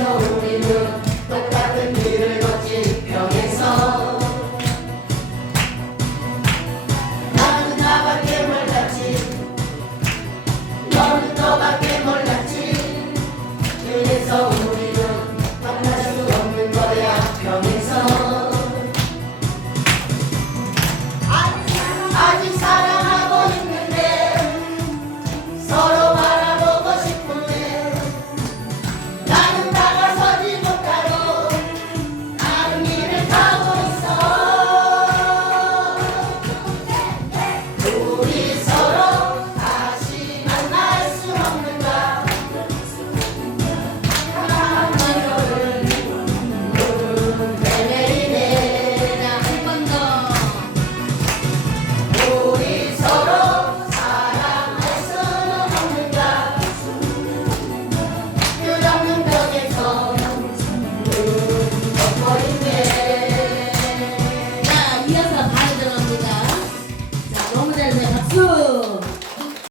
always